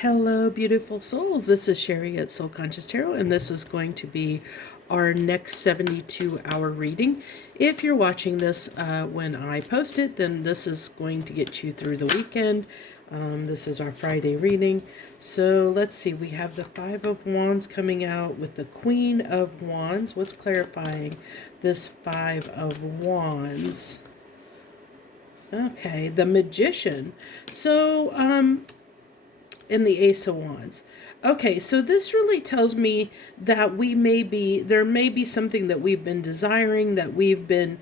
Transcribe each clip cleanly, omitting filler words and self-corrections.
Hello, beautiful souls. This is Sherry at Soul Conscious Tarot, and this is going to be our next 72-hour reading. If you're watching this when I post it, then this is going to get you through the weekend. This is our Friday reading. So let's see. We have the Five of Wands coming out with the Queen of Wands. What's clarifying this Five of Wands? Okay, the Magician. So, in the Ace of Wands. Okay, so this really tells me that there may be something that we've been desiring, that we've been,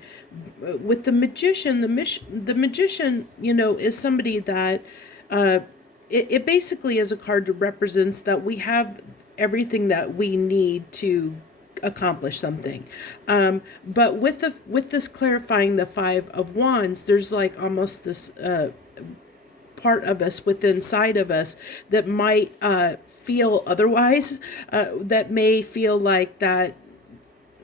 with the Magician, the Magician, is somebody that, it basically is a card that represents that we have everything that we need to accomplish something. But with this clarifying the Five of Wands, there's like almost this, part of us within inside of us that might feel otherwise, that may feel like that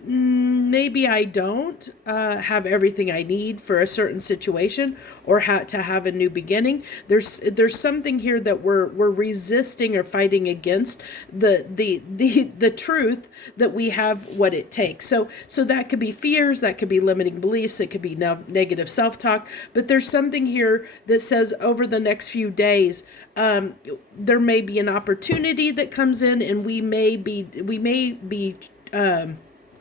maybe I don't have everything I need for a certain situation, or to have a new beginning. There's something here that we're resisting or fighting against the truth that we have what it takes. So that could be fears, that could be limiting beliefs, it could be negative self-talk. But there's something here that says over the next few days, there may be an opportunity that comes in, and we may be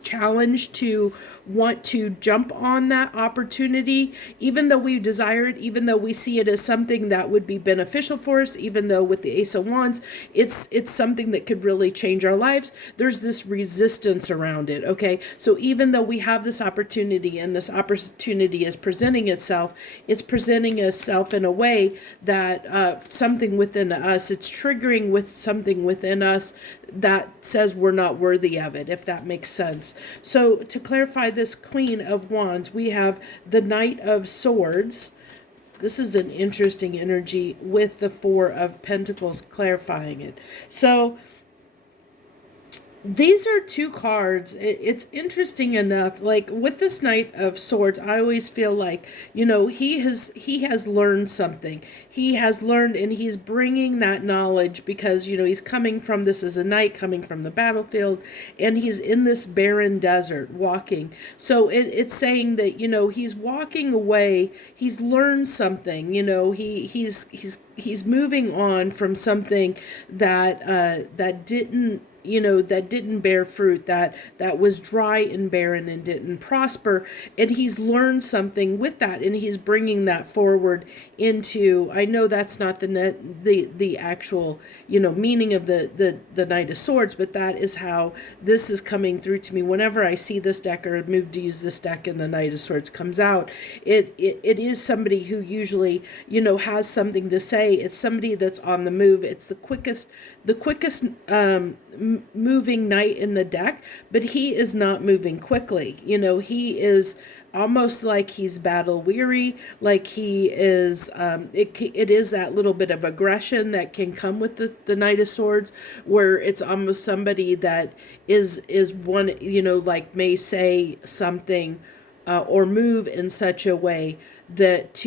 challenged to want to jump on that opportunity, even though we desire it, even though we see it as something that would be beneficial for us, even though with the Ace of Wands, it's something that could really change our lives. There's this resistance around it, okay? So even though we have this opportunity, and this opportunity is presenting itself, it's presenting itself in a way that something within us, it's triggering with something within us that says we're not worthy of it, if that makes sense. So to clarify this Queen of Wands, we have the Knight of Swords. This is an interesting energy with the Four of Pentacles clarifying it. So these are two cards. It's interesting enough. Like with this Knight of Swords, I always feel like, he has learned something. He has learned, and he's bringing that knowledge because, he's coming from, this is a knight coming from the battlefield, and he's in this barren desert walking. So it's saying that, he's walking away. He's learned something, he's moving on from something that didn't bear fruit, that was dry and barren and didn't prosper. And he's learned something with that, and he's bringing that forward into, I know that's not the actual, meaning of the Knight of Swords, but that is how this is coming through to me. Whenever I see this deck or move to use this deck and the Knight of Swords comes out, it is somebody who usually, has something to say. It's somebody that's on the move. It's the quickest moving knight in the deck, but he is not moving quickly. He is almost like he's battle weary, like he is, it is that little bit of aggression that can come with the Knight of Swords, where it's almost somebody that is one, like may say something, or move in such a way that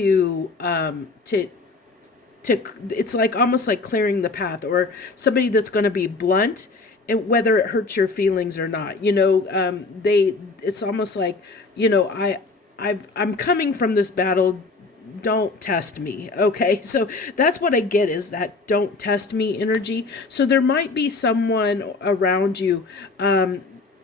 it's like almost like clearing the path, or somebody that's going to be blunt, and whether it hurts your feelings or not. It's almost like, I'm coming from this battle, don't test me. Okay, so that's what I get, is that don't test me energy. So there might be someone around you,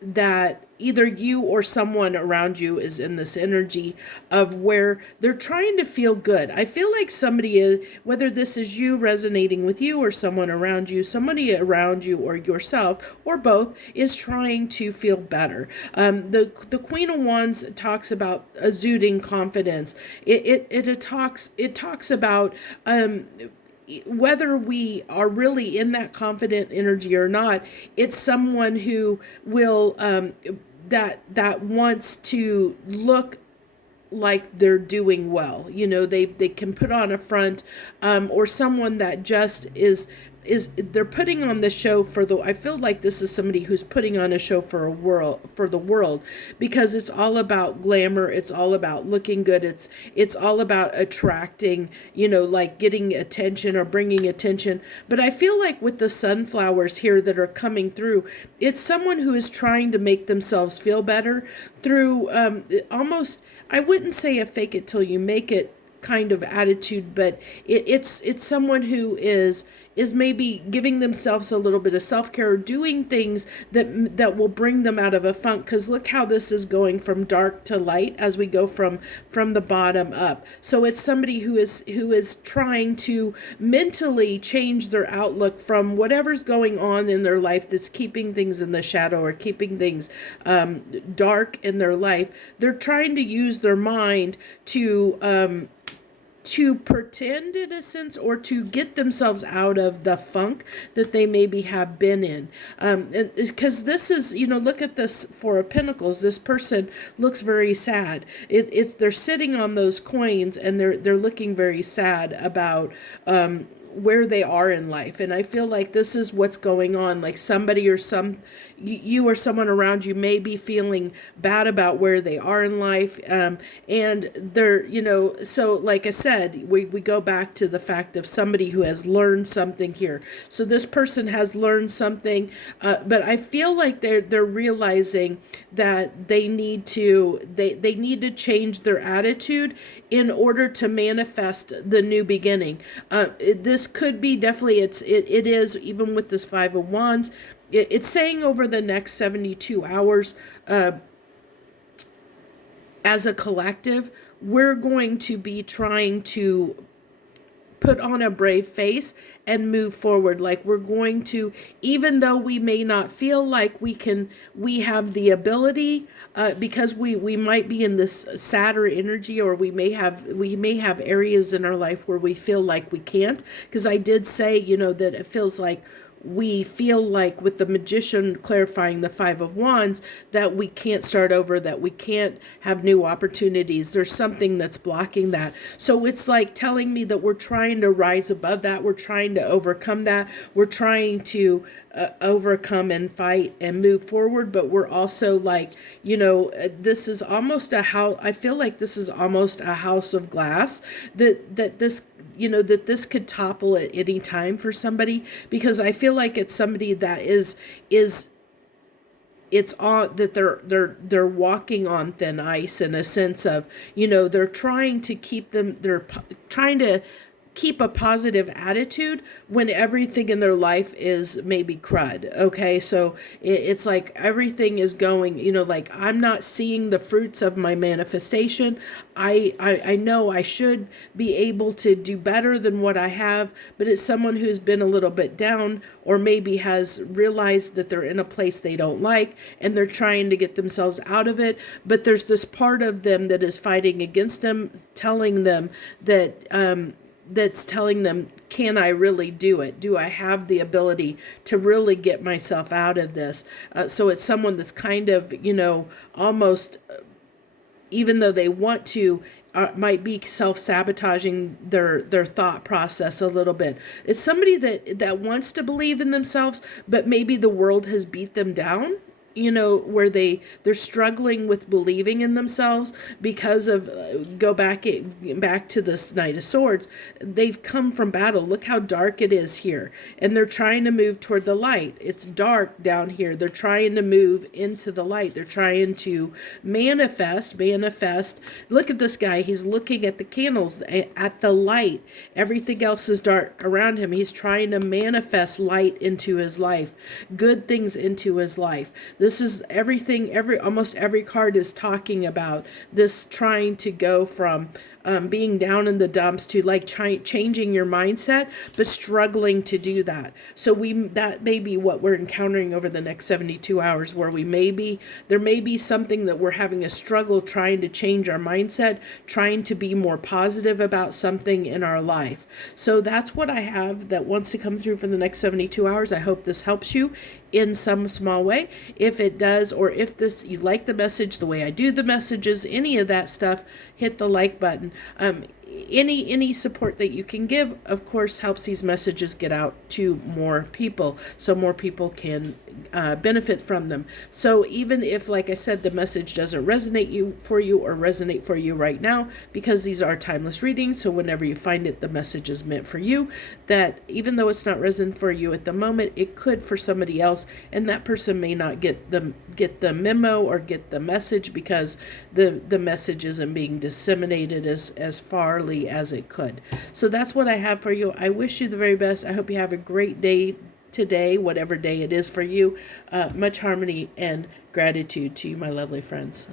that either you or someone around you is in this energy of where they're trying to feel good. I feel like somebody is, whether this is you resonating with you or someone around you, somebody around you or yourself or both, is trying to feel better. The Queen of Wands talks about exuding confidence. It talks about, whether we are really in that confident energy or not. It's someone who will, that wants to look like they're doing well. They can put on a front, or someone that just is they're putting on the show for the I feel like this is somebody who's putting on a show for the world, because it's all about glamour, it's all about looking good, it's all about attracting, like getting attention or bringing attention. But I feel like with the sunflowers here that are coming through, it's someone who is trying to make themselves feel better through almost, I wouldn't say a fake it till you make it kind of attitude, but it's someone who is maybe giving themselves a little bit of self-care, or doing things that will bring them out of a funk. Because look how this is going from dark to light as we go from the bottom up. So it's somebody who is trying to mentally change their outlook from whatever's going on in their life that's keeping things in the shadow, or keeping things dark in their life. They're trying to use their mind to pretend, in a sense, or to get themselves out of the funk that they maybe have been in. Because this is, look at this Four of Pentacles. This person looks very sad. They're sitting on those coins, and they're looking very sad about where they are in life. And I feel like this is what's going on. Like somebody or you or someone around you may be feeling bad about where they are in life. And they're, so like I said, we go back to the fact of somebody who has learned something here. So this person has learned something, but I feel like they're realizing that they need to change their attitude in order to manifest the new beginning. This could be definitely, it is, even with this Five of Wands, it's saying over the next 72 hours, as a collective, we're going to be trying to put on a brave face and move forward. Like we're going to, even though we may not feel like we have the ability, because we might be in this sadder energy, or we may have areas in our life where we feel like we can't. Because I did say, that it feels like we feel like, with the Magician clarifying the Five of Wands, that we can't start over, that we can't have new opportunities. There's something that's blocking that. So it's like telling me that we're trying to rise above that. We're trying to overcome that. We're trying to overcome and fight and move forward. But we're also like, this is almost a house. I feel like this is almost a house of glass, that this could topple at any time for somebody, because I feel like it's somebody that it's on, that they're walking on thin ice, in a sense of, they're trying to keep a positive attitude when everything in their life is maybe crud. Okay, so it's like everything is going, like I'm not seeing the fruits of my manifestation. I know I should be able to do better than what I have, but it's someone who's been a little bit down, or maybe has realized that they're in a place they don't like, and they're trying to get themselves out of it. But there's this part of them that is fighting against them, telling them that's telling them, can I really do it? Do I have the ability to really get myself out of this? So it's someone that's kind of, almost, even though they want to, might be self-sabotaging their thought process a little bit. It's somebody that wants to believe in themselves, but maybe the world has beat them down, where they're struggling with believing in themselves because of, go back to this Knight of Swords. They've come from battle. Look how dark it is here. And they're trying to move toward the light. It's dark down here. They're trying to move into the light. They're trying to manifest. Look at this guy. He's looking at the candles, at the light. Everything else is dark around him. He's trying to manifest light into his life, good things into his life. This is everything, almost every card is talking about this, trying to go from being down in the dumps to like changing your mindset, but struggling to do that. So that may be what we're encountering over the next 72 hours, where there may be something that we're having a struggle trying to change our mindset, trying to be more positive about something in our life. So that's what I have that wants to come through for the next 72 hours. I hope this helps you in some small way. If it does, or if you like the message, the way I do the messages, any of that stuff, hit the like button. Any support that you can give, of course, helps these messages get out to more people, so more people can benefit from them. So even if, like I said, the message doesn't resonate for you right now, because these are timeless readings, so whenever you find it, the message is meant for you. That even though it's not resonant for you at the moment, it could for somebody else, and that person may not get the memo or get the message, because the message isn't being disseminated as farly as it could. So that's what I have for you. I wish you the very best. I hope you have a great day today, whatever day it is for you. Much harmony and gratitude to you, my lovely friends.